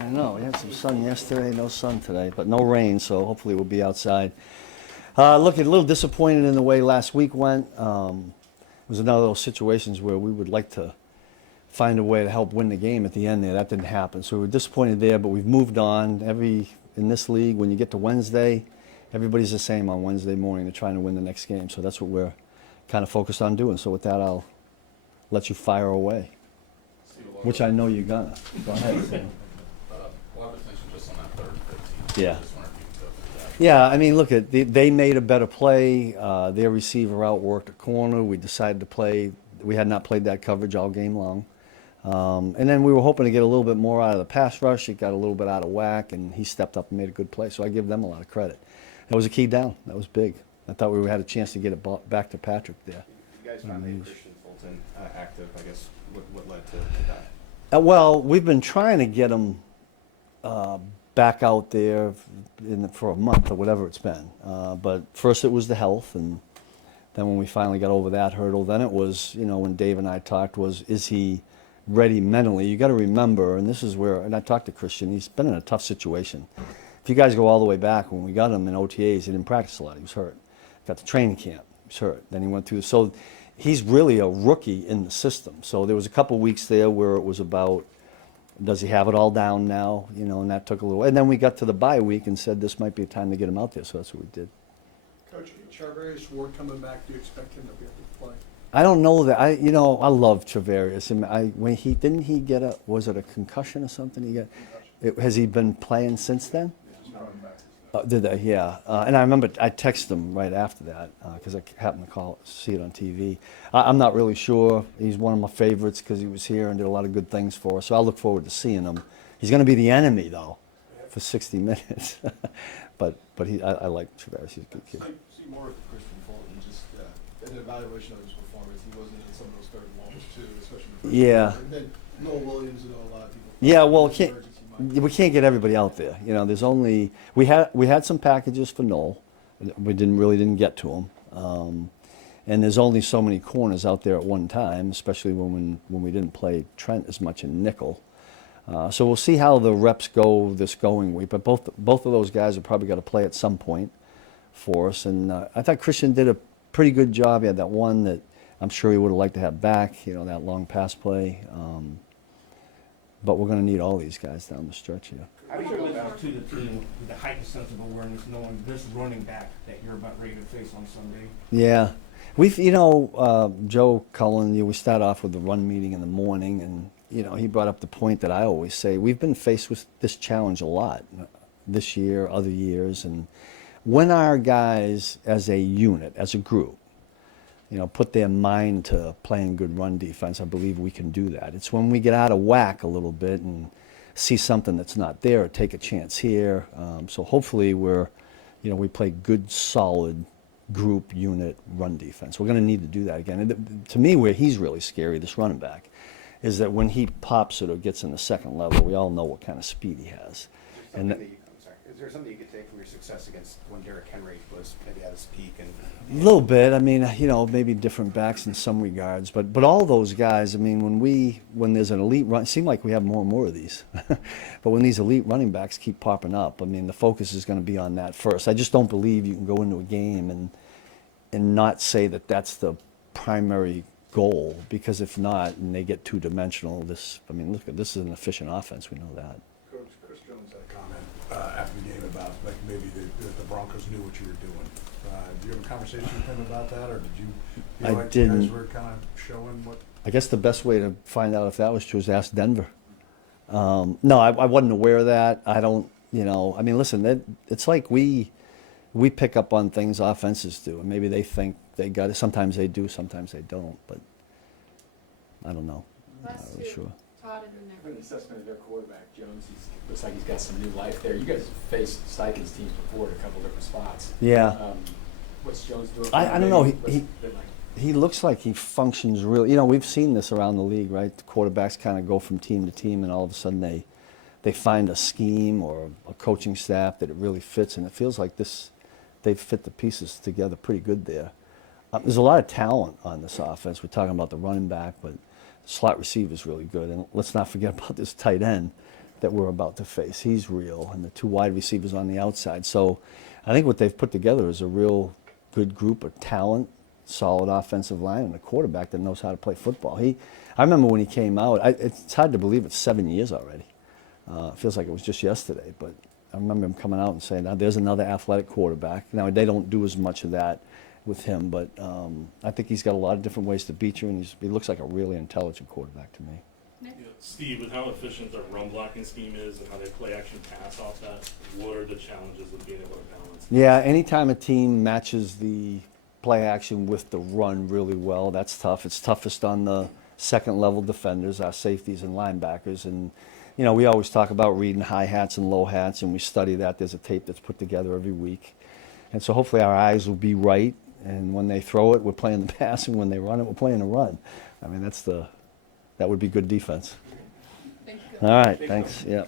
I know, we had some sun yesterday, no sun today, but no rain, so hopefully we'll be outside. Look, a little disappointed in the way last week went. It was another of those situations where we would like to find a way to help win the game at the end there. That didn't happen, so we were disappointed there, but we've moved on. In this league, when you get to Wednesday, everybody's the same on Wednesday morning. They're trying to win the next game, so that's what we're kind of focused on doing. So with that, I'll let you fire away, which I know you're gonna. Go ahead. Sam. A lot of attention just on that third and 15. Yeah. Just wondering if you can go through that. Yeah, I mean, look, they made a better play. Their receiver outworked a corner. We decided to play. We had not played that coverage all game long. And then we were hoping to get a little bit more out of the pass rush. It got a little bit out of whack, and he stepped up and made a good play. So I give them a lot of credit. That was a key down. That was big. I thought we had a chance to get it back to Patrick there. You guys finally made Christian Fulton active. I guess what led to that? Well, we've been trying to get him back out there for a month or whatever it's been. But first it was the health, and then when we finally got over that hurdle, then it was, when Dave and I talked, is he ready mentally? You got to remember, and this is where, and I talked to Christian, he's been in a tough situation. If you guys go all the way back, when we got him in OTAs, he didn't practice a lot. He was hurt. Got to training camp. He was hurt. Then he went through. So he's really a rookie in the system. So there was a couple weeks there where it was about, does he have it all down now? And that took a little. And then we got to the bye week and said this might be a time to get him out there. So that's what we did. Coach, Charvarius Ward coming back, do you expect him to be able to play? I don't know that. I love Travarius. And when didn't he get was it a concussion or something? Has he been playing since then? Did they? Yeah. And I remember I texted him right after that because I happened to see it on TV. I'm not really sure. He's one of my favorites because he was here and did a lot of good things for us. So I look forward to seeing him. He's going to be the enemy though, for 60 minutes. but I like Travarius. He's a good kid. See more of Christian Fulton. Just an evaluation of his performance. He wasn't in some of those third and longs too, especially. The first Yeah. And then Noel Williams and a lot of people. Yeah. Well, we can't get everybody out there. There's only we had some packages for Noel. We didn't get to them. And there's only so many corners out there at one time, especially when we didn't play Trent as much in nickel. So we'll see how the reps go this going week. But both of those guys are probably got to play at some point for us. And I thought Christian did a pretty good job. He had that one that I'm sure he would have liked to have back. That long pass play. But we're going to need all these guys down the stretch here. How do you feel about to the team with the heightened sense of awareness, knowing this running back that you're about ready to face on Sunday? Yeah. We've, Joe Cullen, we start off with the run meeting in the morning, and, he brought up the point that I always say. We've been faced with this challenge a lot this year, other years, and when our guys as a unit, as a group, put their mind to playing good run defense, I believe we can do that. It's when we get out of whack a little bit and see something that's not there, or take a chance here. So hopefully we play good, solid group unit run defense. We're going to need to do that again. And to me, where he's really scary, this running back, is that when he pops it or gets in the second level, we all know what kind of speed he has. Is there something you could take from your success against when Derrick Henry was maybe at his peak? A little bit. I mean, maybe different backs in some regards, but all those guys. I mean, when there's an elite run, it seems like we have more and more of these. But when these elite running backs keep popping up, I mean, the focus is going to be on that first. I just don't believe you can go into a game and not say that that's the primary goal, because if not, and they get two-dimensional, this is an efficient offense. We know that. Coach, Chris Jones had a comment after the game about like maybe the Broncos knew what you were doing. Did you have a conversation with him about that, or did you feel like you guys were kind of showing what? I guess the best way to find out if that was true is ask Denver. No, I wasn't aware of that. I don't, listen, it's like we pick up on things offenses do, and maybe they think they got it. Sometimes they do, sometimes they don't, but I don't know. I'm not really sure. Todd and the assessment of their quarterback, Jones, looks like he's got some new life there. You guys have faced Steichen's teams before at a couple different spots. Yeah. What's Jones doing? I don't know. He looks like he functions really. We've seen this around the league, right? The quarterbacks kind of go from team to team, and all of a sudden they find a scheme or a coaching staff that it really fits, and it feels like they've fit the pieces together pretty good there. There's a lot of talent on this offense. We're talking about the running back, but the slot receiver is really good. And let's not forget about this tight end. that we're about to face. He's real, and the two wide receivers on the outside. So I think what they've put together is a real good group of talent, solid offensive line, and a quarterback that knows how to play football. I remember when he came out, it's hard to believe it's 7 years already. It feels like it was just yesterday, but I remember him coming out and saying, now there's another athletic quarterback. Now, they don't do as much of that with him, but I think he's got a lot of different ways to beat you, and he looks like a really intelligent quarterback to me. Yeah, Steve, with how efficient their run blocking scheme is and how they play action pass off that, what are the challenges of being able to balance? Yeah, anytime a team matches the play action with the run really well, that's tough. It's toughest on the second level defenders, our safeties and linebackers. And, you know, we always talk about reading high hats and low hats, and we study that. There's a tape that's put together every week. And so hopefully our eyes will be right. And when they throw it, we're playing the pass, and when they run it, we're playing the run. I mean, that would be good defense. Thank you. All right, thanks. Yeah.